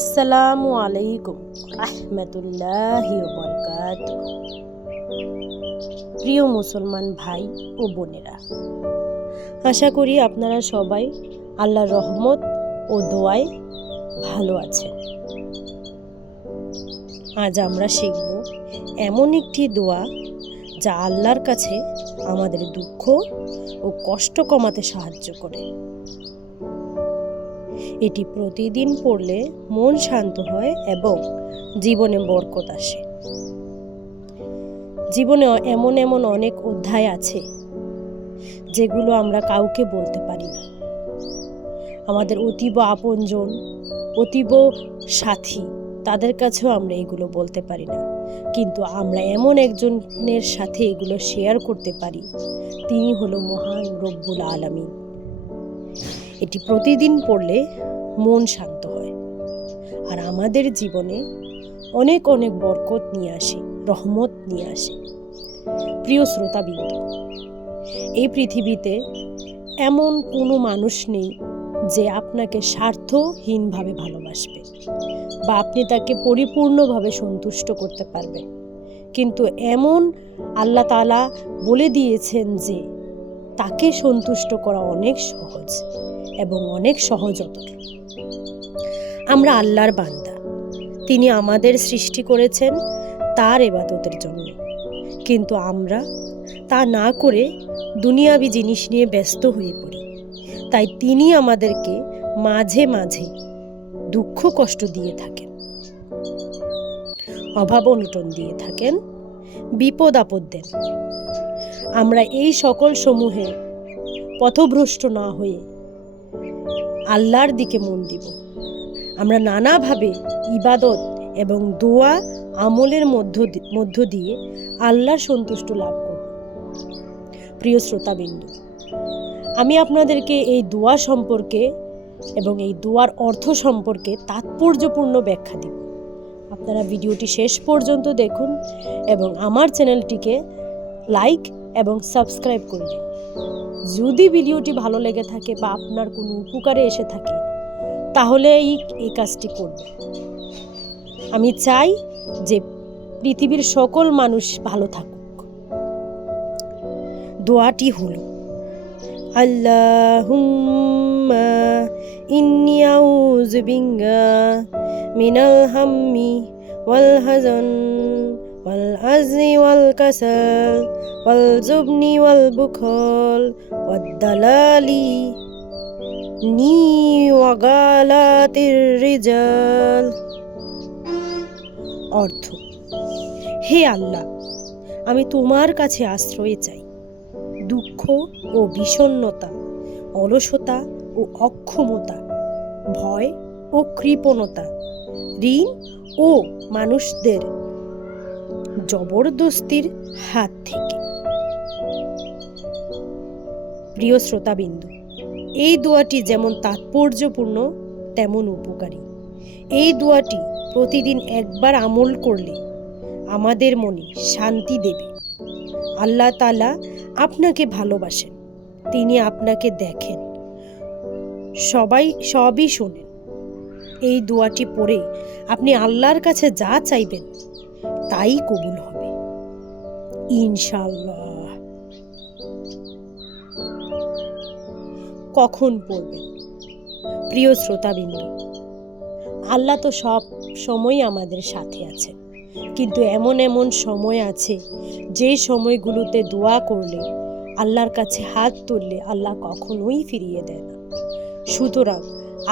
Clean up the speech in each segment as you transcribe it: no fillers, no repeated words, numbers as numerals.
আসসালামু আলাইকুম রাহমাতুল্লাহি ওয়া বারাকাতুহু। প্রিয় মুসলমান ভাই ও বোনেরা, আশা করি আপনারা সবাই আল্লাহর রহমত ও দোয়ায় ভালো আছেন। আজ আমরা শিখব এমন একটি দোয়া যা আল্লাহর কাছে আমাদের দুঃখ ও কষ্ট কমাতে সাহায্য করে। এটি প্রতিদিন পড়লে মন শান্ত হয় এবং জীবনে বরকত আসে। জীবনে এমন এমন অনেক অধ্যায় আছে যেগুলো আমরা কাউকে বলতে পারি না। আমাদের অতীব আপনজন, অতীব সাথী, তাদের কাছেও আমরা এগুলো বলতে পারি না, কিন্তু আমরা এমন একজনের সাথে এগুলো শেয়ার করতে পারি, তিনি হলো মহান রব্বুল আলামিন। এটি প্রতিদিন পড়লে মন শান্ত হয় আর আমাদের জীবনে অনেক অনেক বরকত নিয়ে আসে, রহমত নিয়ে আসে। প্রিয় শ্রোতাবৃন্দ, এই পৃথিবীতে এমন কোনো মানুষ নেই যে আপনাকে স্বার্থহীনভাবে ভালোবাসবে বা আপনি তাকে পরিপূর্ণভাবে সন্তুষ্ট করতে পারবেন, কিন্তু এমন আল্লাহ তাআলা বলে দিয়েছেন যে তাকে সন্তুষ্ট করা অনেক সহজ এবং অনেক সহজতর। আমরা আল্লাহর বান্দা, তিনি আমাদের সৃষ্টি করেছেন তার ইবাদতের জন্য, কিন্তু আমরা তা না করে দুনিয়াবি জিনিস নিয়ে ব্যস্ত হয়ে পড়ি। তাই তিনি আমাদেরকে মাঝে মাঝে দুঃখ কষ্ট দিয়ে থাকেন, অভাব অনটন দিয়ে থাকেন, বিপদ আপদ দেন। আমরা এই সকল সমূহে পথভ্রষ্ট না হয়ে আল্লাহর দিকে মন দিব। আমরা নানাভাবে ইবাদত এবং দোয়া আমলের মধ্য দিয়ে আল্লাহর সন্তুষ্ট লাভ করব। প্রিয় শ্রোতাবৃন্দ, আমি আপনাদেরকে এই দোয়া সম্পর্কে এবং এই দোয়ার অর্থ সম্পর্কে তাৎপর্যপূর্ণ ব্যাখ্যা দিব। আপনারা ভিডিওটি শেষ পর্যন্ত দেখুন এবং আমার চ্যানেলটিকে লাইক এবং সাবস্ক্রাইব করে দিন। যদি ভিডিওটি ভালো লেগে থাকে বা আপনার কোনো উপকারে এসে থাকে, তাহলে এই কাজটি করবে। আমি চাই যে পৃথিবীর সকল মানুষ ভালো থাকুক। দোয়াটি হলো, আল্লাহুম্মা ইন্নী আউযু বিকা মিনাল হাম্মি ওয়াল হাযান ওয়াল আজমি ওয়াল কাসাল ওয়াল জুবনি ওয়াল বুখল ওয়াদ দালালি ওয়া গালাতির রিজাল। অর্থ: হে আল্লাহ, আমি তোমার কাছে আশ্রয় চাই দুঃখ ও বিষণ্ণতা, অলসতা ও অক্ষমতা, ভয় ও কৃপণতা, ঋণ ও মানুষদের জবরদস্তির হাত থেকে। প্রিয় শ্রোতাবিন্দু, এই দোয়াটি যেমন তাৎপর্যপূর্ণ তেমন উপকারী। এই দোয়াটি প্রতিদিন একবার আমল করলে আমাদের মনে শান্তি দেবে। আল্লাহ তাআলা আপনাকে ভালোবাসেন, তিনি আপনাকে দেখেন, সবই শোনেন। এই দোয়াটি পড়ে আপনি আল্লাহর কাছে যা চাইবেন তাই কবুল হবে ইনশাআল্লাহ। কখন পড়বেন? প্রিয় শ্রোতাবিন্দু, আল্লাহ তো সব সময় আমাদের সাথে আছেন, কিন্তু এমন এমন সময় আছে যে সময়গুলোতে দোয়া করলে, আল্লাহর কাছে হাত তুললে আল্লাহ কখনোই ফিরিয়ে দেয় না। সুতরাং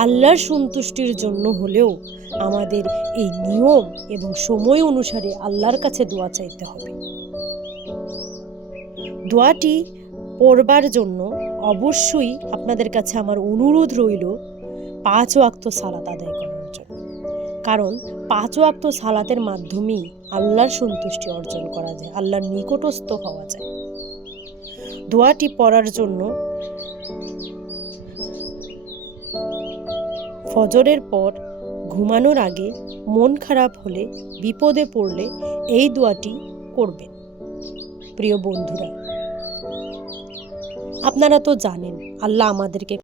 আল্লাহর সন্তুষ্টির জন্য হলেও আমাদের এই নিয়ম এবং সময় অনুসারে আল্লাহর কাছে দোয়া চাইতে হবে। দোয়াটি পড়বার জন্য অবশ্যই আপনাদের কাছে আমার অনুরোধ রইল 5 ওয়াক্ত সালাত আদায় করার জন্য, কারণ 5 ওয়াক্ত সালাতের মাধ্যমেই আল্লাহর সন্তুষ্টি অর্জন করা যায়, আল্লাহর নিকটস্থ হওয়া যায়। দোয়াটি পড়ার জন্য ফজরের পর ঘুমানোর আগে, মন খারাপ হলে, বিপদে পড়লে এই দোয়াটি করবেন। প্রিয় বন্ধুরা, আপনারা তো জানেন আল্লাহ আমাদেরকে